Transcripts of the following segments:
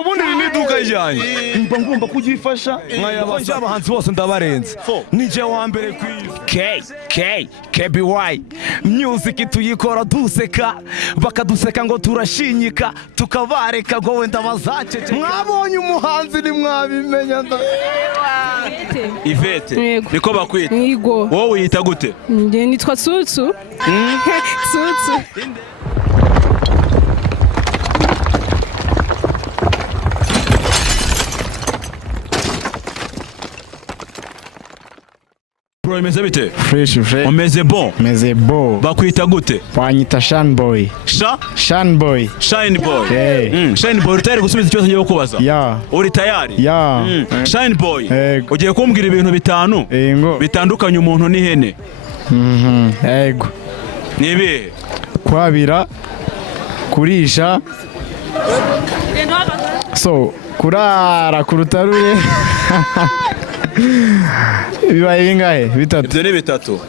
ubundi ni iduka ryanjye mba ngomba kugifasha nk'ayabanje abahanzi bose ndabarenze nije wa mbere KBY music tuyikora duseka bakaduseka ngo turashinyika tukabareka ngo wenda bazacece mwabonye umuhanzi ni mwabimenya Ivete niko bakwita wowe uyita gute nge nitwa Tsutsu Tsutsu Bro imeze bite? Fresh. Umeze bon? Meze bo. Bakwita gute? Banyita Shine Boy. Shine Boy. Shine Boy. Hey. Shine Boy utari gusubiza ikibazo ngiye kubaza. Yeah. Uri tayari? Yeah. Shine Boy. Ugiye kumbwira ibintu bitanu bitandukanye umuntu n'ihene. Ego. Nibihe? Kwabira, kurisha. So, kurara kurutarure. Bibaye bingahe? Bitatu. Ibyo ni bitatu.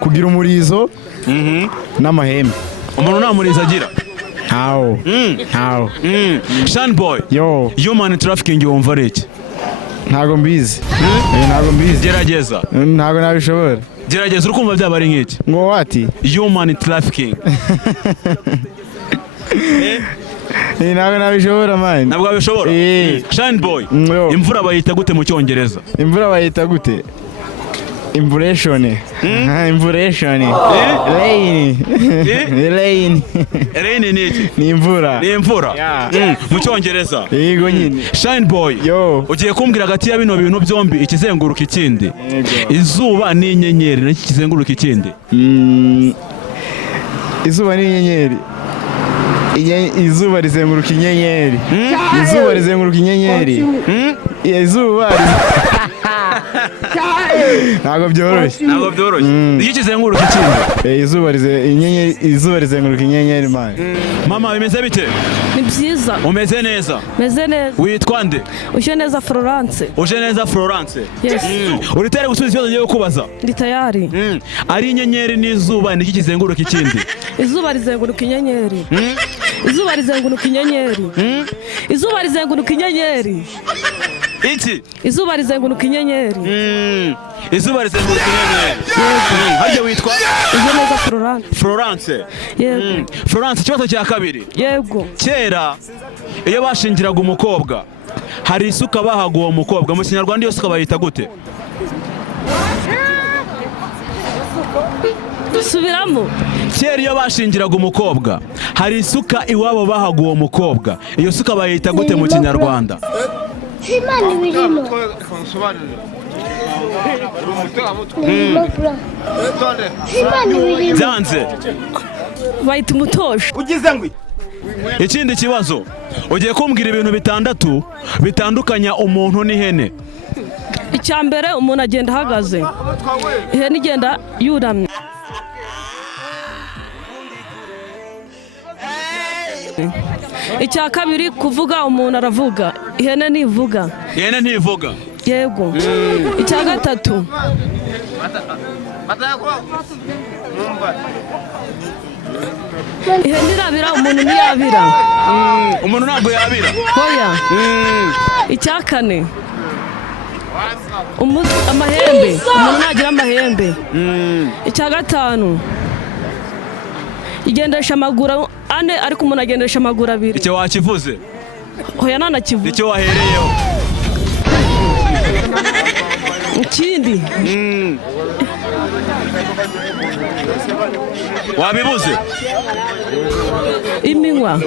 Kugira umurizo n'amahembe. Umuntu nta murizo agira? How? Shine Boy. Yo. Human trafficking yumva ari iki? Ntago mbizi. Ntago mbizi. Gerageza. Ntago nabishobora. Gerageza urukumva byaba ari nk'iki? Ngo wati? Human trafficking. Ntago nabishobora man. Ntabwo abishobora? Shine Boy. Imvura bayita gute mu Cyongereza? Imvura bayita gute? Imvureshone. Imvureshone. Rain. Rain ni iki? Ni imvura. Ni imvura. Mu Cyongereza. Yego nyine. Shine Boy. Yo. Ugiye kumbwira hagati ya bino bintu byombi ikizenguruka ikindi. Izuba ni inyenyeri n'iki kizenguruka ikindi. Izuba ni inyenyeri. Izuba rizenguruka inyenyeri. Izuba rizenguruka inyenyeri. Izuba ntabwo byoroshye. Ntabwo byoroshye. Iki kizenguruka ikindi. Izuba rizenguruka inyenyeri man. Mama bimeze bite? ni byiza. Umeze neza? Meze neza. Witwa nde? Ujeneza Florence. Ujeneza Florence. Yes. Uri tayari gusubiza ikibazo ngiye kubaza? Ndi tayari. Ari inyenyeri n'izuba niki kizenguruka ikindi? Izuba rizenguruka inyenyeri. Izuba rizenguruka inyenyeri. Izuba rizenguruka inyenyeri. Iki? Izuba rizenguruka inyenyeri. Izuba rizenguruka inyenyeri. Hajya witwa? Ujeneza Florence. Florence. Yego. Florence ikibazo cya kabiri. Yego. Kera iyo bashingiraga umukobwa hari isuka bahaga uwo mukobwa mu Kinyarwanda iyo suka bayita gute? Subiramo. Kera iyo bashingiraga umukobwa hari isuka iwabo bahaga uwo mukobwa iyo suka bayita gute mu Kinyarwanda? Simani birimo. Simani birimo. Byanze. Bayita umutosho. Ugize ngwi. Ikindi kibazo ugiye kumbwira ibintu bitandatu bitandukanya umuntu n'ihene. Icyambere umuntu agenda ahagaze. Ihene igenda yuramye. Icya kabiri kuvuga umuntu aravuga. Ihene ntivuga. Ihene ntivuga. Yego. Icya gatatu. Ihene irabira umuntu ntiyabira. Umuntu ntabwo yabira. Hoya. Icya kane. Amahembe. Umuntu ntagira amahembe. Icya gatanu. Igendesha amaguru ane ariko umuntu agendesha amaguru abiri. Icyo wakivuze? Hoya nanakivuze. Icyo wahereyeho? Ikindi. Wabibuze? Iminwa.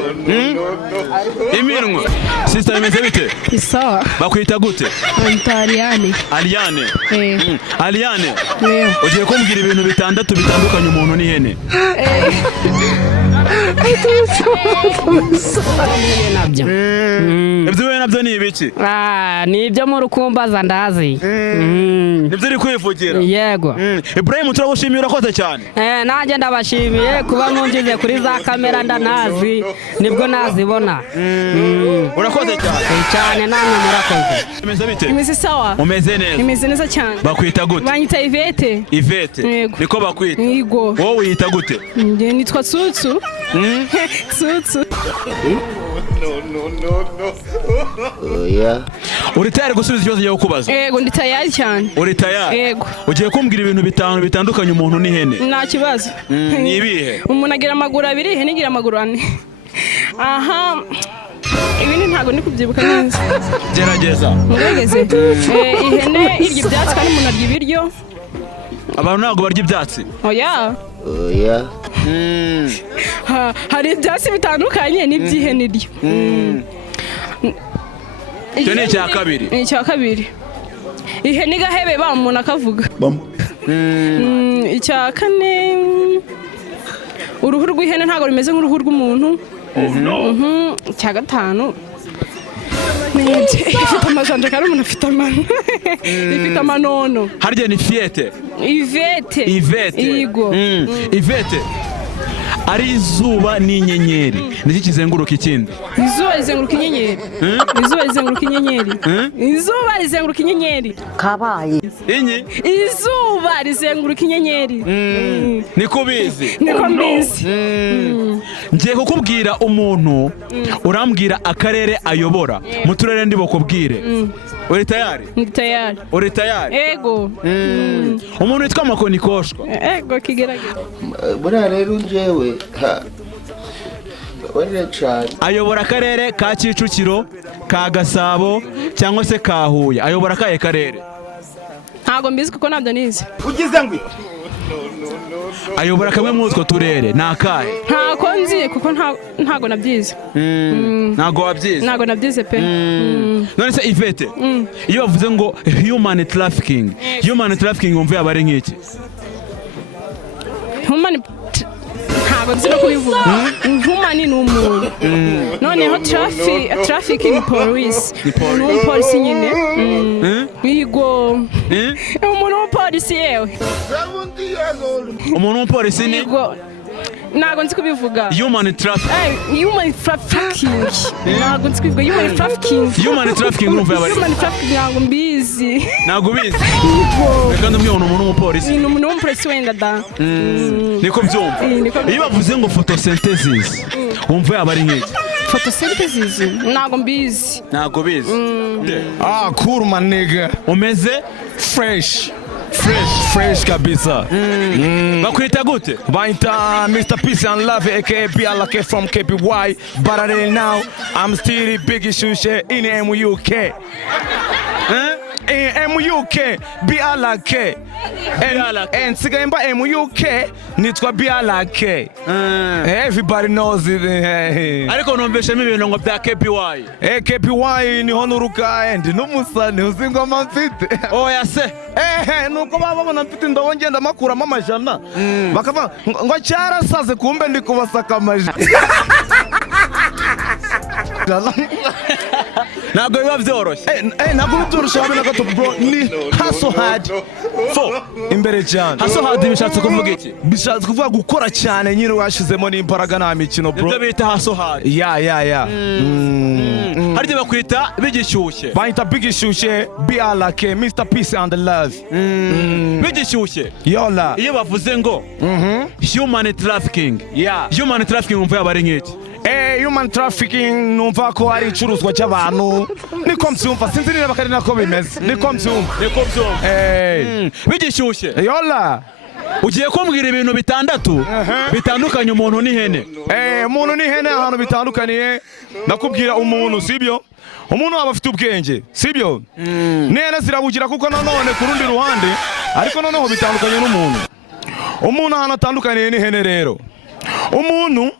Iminwa. Sister imeze bite? Isawa. Bakwita gute? Aliane. Aliane. Aliane. Ugiye kumbwira ibintu bitandatu bitandukanye umuntu n'ihene. Ibyo nabyo ni ibiki? Ni ibyo mu rukumbaza ndazi. Nibyo uri kwivugira? Yego. Ibrahim turagushimiye urakoze cyane. Nanjye ndabashimiye kuba mungize kuri za kamera ndanazi nibwo nazibona. Urakoze cyane. Cyane namwe murakoze. Imeze bite? Imeze sawa. Umeze neza? Imeze neza cyane. Bakwita gute? Banyita Ivete. Ivete. Niko bakwita? Yego. Wowe uyita gute? Nge nitwa Tsutsu. Tsutsu. Oya. uri tayari gusubiza ikibazo cyo kubaza? Yego ndi tayari cyane. uri tayari? Yego. ugiye kumbwira ibintu bitanu bitandukanye umuntu n'ihene. Nta kibazo. Ni ibihe? Umuntu agira amaguru abiri, ihene igira amaguru ane. Aha. Ibindi ntago ndi kubyibuka neza. Gerageza. Mugegeze. Ihene irya ibyatsi kandi umuntu arya ibiryo. Abantu ntabwo barya ibyatsi. Oya. Oya. Hari ibyatsi bitandukanye n'iby'ihene irya. Icyo ni icya kabiri. Ni icya kabiri. Ihene igahebe ba umuntu akavuga. Icya kane, uruhu rw'ihene ntabwo rumeze nk'uruhu rw'umuntu. Icya gatanu, ifite amajanja kandi umuntu afite amano. Ifite amanono. Harya ni fiyete? Ivete. Yego. Ivete. Ari izuba n'inyenyeri. Niki kizenguruka ikindi? Izuba rizenguruka inyenyeri. Izuba rizenguruka inyenyeri. Izuba rizenguruka inyenyeri. Kabaye. Inyi? Izuba rizenguruka inyenyeri. Niko bizi? Niko mbizi. Ngiye kukubwira umuntu, urambwira akarere ayobora. Mu turere ndi bukubwire. Uri tayari? Ndi tayari. Uri tayari? Ego. Umuntu witwa Makonikoshwa. Ego kigerageza. Buriya rero njyewe ayobora akarere ka Kicukiro, ka Gasabo cyangwa se ka Huye. Ayobora akahe karere? Ntago mbizi kuko ntabyo nize. Ugize ngo ayobora kamwe muri utwo turere. Ni akahe? Ntako nzi kuko ntago nabyize. Ntago wabyize? Ntago nabyize pe. None se Ivete, iyo bavuze ngo human trafficking wumva yaba ari nk'iki? Ntabwo nzi no kubivuga. Human ni umuntu. Noneho traffic ni police. Ni umupolisi nyine. Yego. Umuntu w'umupolisi yewe. Umuntu w'umupolisi ni? Yego. Ntabwo nzi kubivuga. Human trafficking. Human trafficking. Ntabwo nzi kubivuga. Human trafficking. Human trafficking urumva yaba ari? Human trafficking ntabwo mbizi. Ntabwo ubizi? Reka ndumye umuntu w'umupolisi. Ni umuntu w'umupolisi wenda da. Niko byumva. Iyo bavuze ngo photosynthesis wumva yaba ari nk'iki? Photosynthesis ntabwo mbizi. Ntabwo bizi? Cool my nigga. Umeze Fresh kabisa. Bakwita gute? Baita Mr. Peace and Love aka BLK from KPY. But right now I'm still Bigishyushye in MUK. In MUK BLK. And sigaimba MUK nitwa BLK. Everybody knows it. Ariko nombeshemo ibintu ngo bya KPY. KPY ni honoruka and n'umusane uzingoma mfite. Oya se. Nuko babona mfite indobo ngenda makuramo amajana. Bakava ngo cyarasaze kumbe ndi kubasaka amajana. Ntabwo biba byoroshye. Ntabwo byoroshye habe na gato bro. Ni hustle hard. Imbere cyane. Hustle hard bishatse kuvuga iki? Bishatse kuvuga gukora cyane nyine washizemo n'imbaraga nta mikino bro. Ibyo bita hustle hard. Yeah. Harya bakwita Bigishyushye. Baita Bigishyushye, BLK, Mr. Peace and Love. Bigishyushye. Yola. Iyo bavuze ngo human trafficking. Yeah. Human trafficking wumva yaba ari nk'iki? Human trafficking numva ko ari icuruzwa cy'abantu. Niko mbyumva sinzi niba kandi nako bimeze. Niko mbyumva. Bigishyushye. Yola. Ugiye kumbwira ibintu bitandatu bitandukanye umuntu n'ihene. Umuntu n'ihene ahantu bitandukaniye. Nakubwira umuntu sibyo? Umuntu aba afite ubwenge sibyo? N'ihene zirabugira kuko nanone ku rundi ruhande ariko noneho bitandukanye n'umuntu. Umuntu ahantu atandukaniye n'ihene rero. Umuntu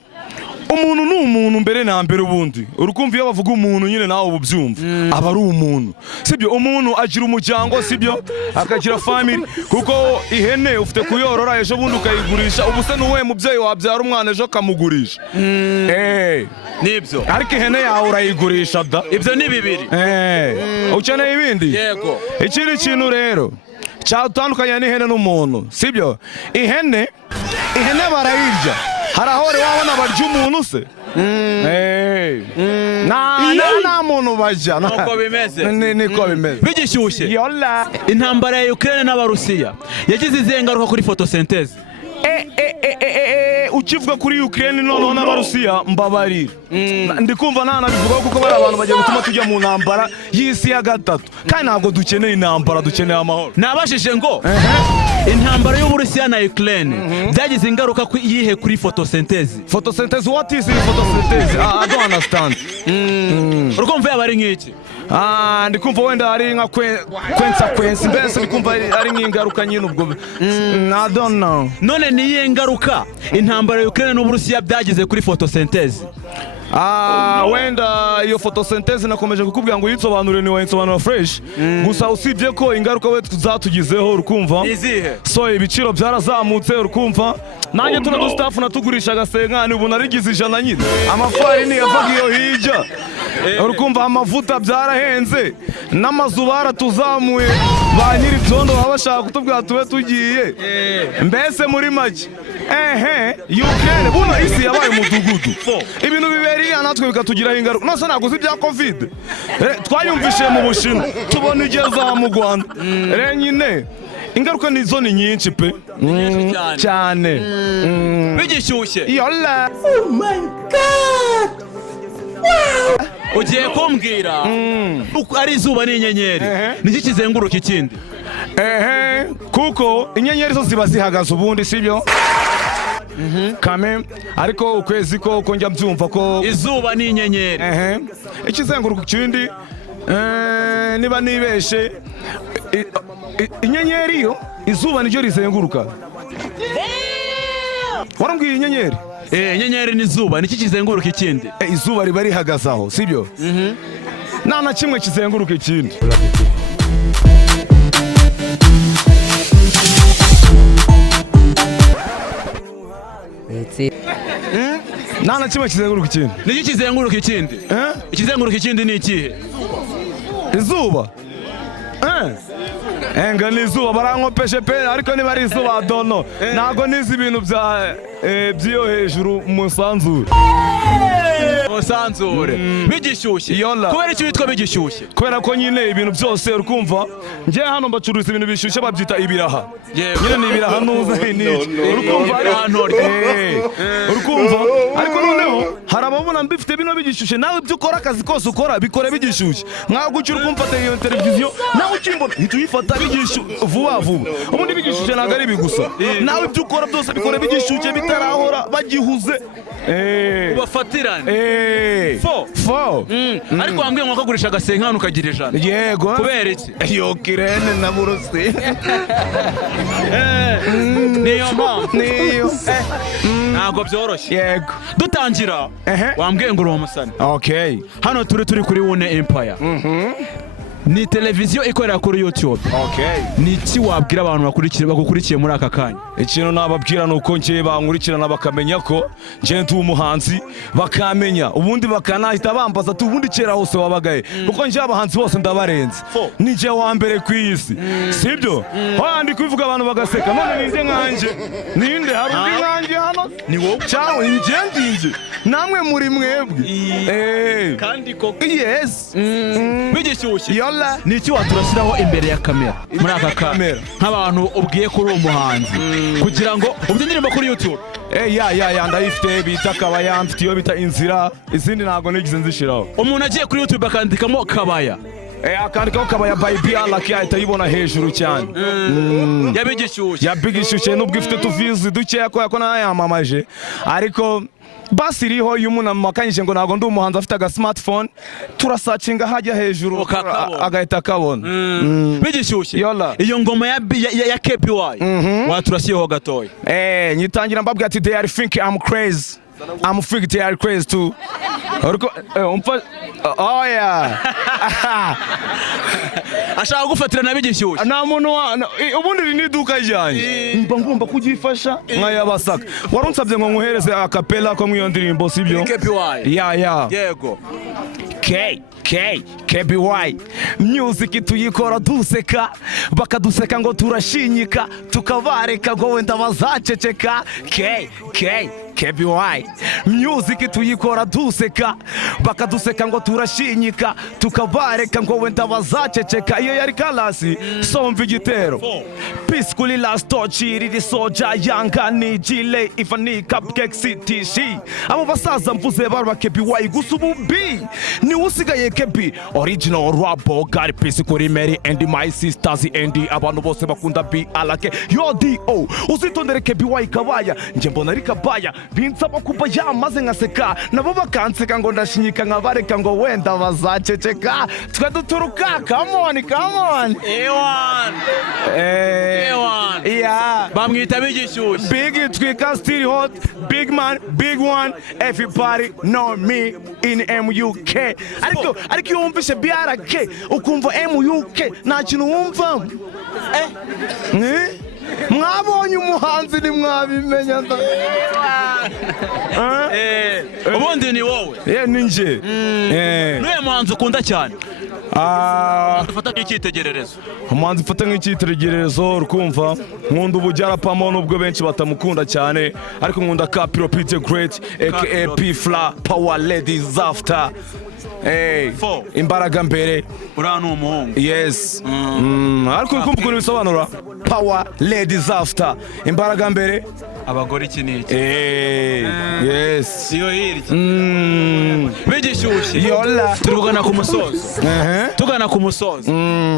ni umuntu mbere na mbere ubundi. Urukumva iyo bavuga umuntu nyine nawe ububyumva. Aba ari umuntu. Sibyo umuntu agira umuryango sibyo? Akagira family kuko ihene ufite kuyorora ejo bundi ukayigurisha ubuse n'uwe mubyeyi wabyara umwana ejo kamugurisha. Nibyo. Ariko ihene yawe urayigurisha da. Ibyo ni bibiri. Ukeneye ibindi? Yego. Ikindi kintu rero cyatandukanye n'ihene n'umuntu sibyo? Ihene barayirya. Hari aho wabona barya umuntu se? Nta muntu bajya. Niko bimeze. Niko bimeze. Bigishyushye. Yola. Intambara ya Ukraine n'Abarusiya yagize izihe ngaruka kuri photosynthesis? ukivuga kuri Ukraine noneho n'Abarusiya mbabarira ndikumva ntanabivugaho kuko bari abantu bagiye gutuma tujya mu ntambara y'isi ya gatatu kandi ntabwo dukeneye intambara dukeneye amahoro. Nabashije ngo intambara y'Uburusiya na Ukraine byagize ingaruka yihe kuri photosynthesis? Photosynthesis, what is photosynthesis? I don't understand. Urumva yaba ari nk'iki? Ndikumva wenda ari nka kwensa mbese ndikumva ari nk'ingaruka nyine ubwo I don't know. None niye ngaruka intambara ya Ukraine n'Uburusiya byagize kuri photosynthesis? Wenda iyo photosynthesis nakomeje kukubwira ngo yitsobanure ni wayitsobanura fresh gusa usibye ko ingaruka we zatugizeho urukumva so ibiciro byarazamutse urukumva nanjye tuna staff natugurisha gasenkani ubu narigize ijana nyine amafarini yavaga iyo hijya urukumva amavuta byarahenze n'amazu baratuzamuye ba nyiri byondo baba bashaka kutubwira tube tugiye mbese muri make Ukraine buno isi yabaye umudugudu ibintu biberiya natwe bikatugiraho ingaruka nose ntabwo uzi bya covid twayumvishe mu Bushinwa tubona igeza mu Rwanda nyine ingaruka nizo ni nyinshi pe cyane. Bigishyushye yola Oh my God! ugiye kumbwira ari izuba n'inyenyeri niki kizenguruka ikindi? Kuko inyenyeri zo ziba zihagaze ubundi sibyo kame ariko ukwezi ko njya mbyumva ko izuba n'inyenyeri ikizenguruka ikindi niba nibeshe inyenyeri yo izuba niryo rizenguruka. Warambwiye inyenyeri? Inyenyeri n'izuba niki kizenguruka ikindi? Izuba riba rihagaze aho sibyo nta na kimwe kizenguruka ikindi. Nta na kimwe kizenguruka ikindi. Niki kizenguruka ikindi? Ikizenguruka ikindi ni ikihe? Izuba. Enga ni izuba barankopeshe pe ariko niba ari izuba dono ntago nizi ibintu by'iyo hejuru musanzure. Musanzure Bigishyushye kubera iki witwa Bigishyushye? Kubera ko nyine ibintu byose urukumva nje hano mbacuruza ibintu bishyushye babyita ibiraha nyine ni ibiraha nuza urukumva urukumva ariko noneho hari ababona mbifite bino bigishyushye nawe ibyo ukora akazi kose ukora bikore bigishyushye ntabwo ucyura ukumfata iyo televiziyo nawe ukimbona hita uyifata vuba vuba ubundi bigishyushye ntabwo ari bigusa nawe ibyo ukora byose bikore bigishyushye bitarahora bagihuze ubafatirane ariko wambwiye ngo wakagurisha agasenkani ukagira ijana. Yego kubera iki? iyo Ukraine na Burusiya niyo mpamvu niyo ntabwo byoroshye. Yego dutangira wambwiye ngo uri umusani. Okay hano turi kuri One Empire ni televiziyo ikorera kuri YouTube. Ni iki wabwira abantu bagukurikiye muri aka kanya? Ikintu nababwira nuko ngiye bankurikirana bakamenya ko ngiye ndi umuhanzi bakamenya ubundi bakanahita bambaza ati ubundi kera hose wabagaye kuko ngiye abahanzi bose ndabarenze ni ngiye wa mbere ku isi sibyo ndi kubivuga abantu bagaseka none ninde nkanje ninde hari undi nkanje hano ni wowe cyangwa ingenzi namwe muri mwebwe kandi koko yes Bigishyushye ni iki waturasiraho imbere ya kamera muri aka kamera nk'abantu ubwiye kuri uwo muhanzi kugira ngo ubyindirimo kuri YouTube? Ndayifite bita kabaya mfite iyo bita inzira izindi ntago nigize nzishiraho. Umuntu agiye kuri YouTube akandikamo kabaya akandikaho kabaya by Bialaki ahita yibona hejuru cyane ya Bigishyushye nubwo ifite tuvizi dukeya ko nayamamaje ariko basi iriho iyo umuntu amakanyije ngo ntago ndi umuhanzi afite aga smartphone turasacinga hajya hejuru agahita akabona. Bigishyushye iyo ngoma ya KPY waturasiyeho gatoya? Nyitangira mbabwira ati they are think I'm crazy I'm freak they are crazy too. ashaka gufatira na Bigishyushye nta muntu ubundi ni iduka ryanjye mba ngomba kugifasha nkayabasaka warunsabye ngo nkuhereze akapela ko mwiyo ndirimbo sibyo? KPY yego KBY music tuyikora duseka bakaduseka ngo turashinyika tukabareka ngo wenda bazaceceka KBY music tuyikora duseka bakaduseka ngo turashinyika tukabareka ngo wenda bazaceceka iyo yari kalasi somva igitero peace kuri last touch iri soja yanga ni jile ifani cupcake city shi abo basaza mvuze barba KBY gusa ububi ni usigaye KB original rabo gari peace kuri Mary and my sisters and abantu bose bakunda bi alake yo do uzitondere KBY kabaya nje mbona ari kabaya binsaba kuba yamaze nkaseka nabo bakanseka ngo ndashinyika nkabareka ngo wenda bazaceceka twe duturuka come on ewan yeah bamwita bigishyushye big twika still hot big man big one everybody know me in MUK ariko yumvishe BRK ukumva MUK nta kintu wumva mwabonye umuhanzi ni mwabimenya ubundi ni wowe ni nje n'uyu muhanzi ukunda cyane ufata nk'icyitegererezo umuhanzi ufata nk'icyitegererezo urukumva nkunda ubujarapamo nubwo benshi batamukunda cyane ariko nkunda Kapiro Peter Great aka P Fla Power Ladies After imbaraga mbere uriya ni umuhungu yes ariko ukumva ukuntu bisobanura Power Ladies After imbaraga mbere abagore iki n'iki yes iyo hirya bigishyushye yola turugana ku musozi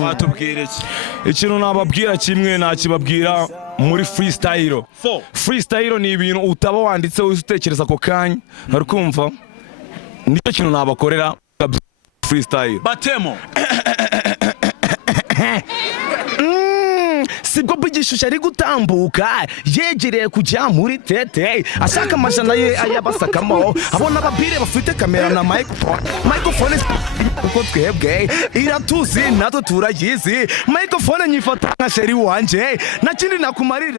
watubwira iki ikintu nababwira kimwe nakibabwira muri freestyle freestyle ni ibintu utaba wanditse utekereza ako kanya urikumva nicyo kintu nabakorera freestyle batemo sibwo Bigishyushye ari gutambuka yegereye kujya muri tete ashaka amajana ye ayabasakamo abona ababire bafite kamera na microphone kuko twebwe iratuzi natwe turayizi microphone nyifata nka sheri wanje na kindi nakumarira